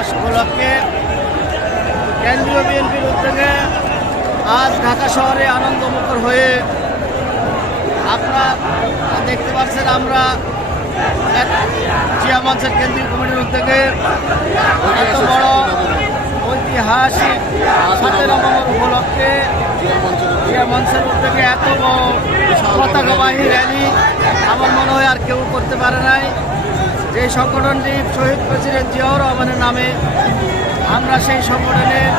দিবস উপলক্ষে কেন্দ্রীয় বিএনপির উদ্যোগে আজ ঢাকা শহরে আনন্দমুখর হয়ে আপনারা দেখতে পাচ্ছেন আমরা জিয়া মঞ্চের কেন্দ্রীয় কমিটির উদ্যোগে এত বড় ঐতিহাসিক 7 নভেম্বর উপলক্ষে জিয়া মঞ্চের উদ্যোগে এত বড় পতাকাবাহী র্যালি আমার মনে হয় আর কেউ করতে পারে নাই। যে সংগঠনটি শহীদ প্রেসিডেন্ট জিয়াউর রহমানের নামে, আমরা সেই সংগঠনের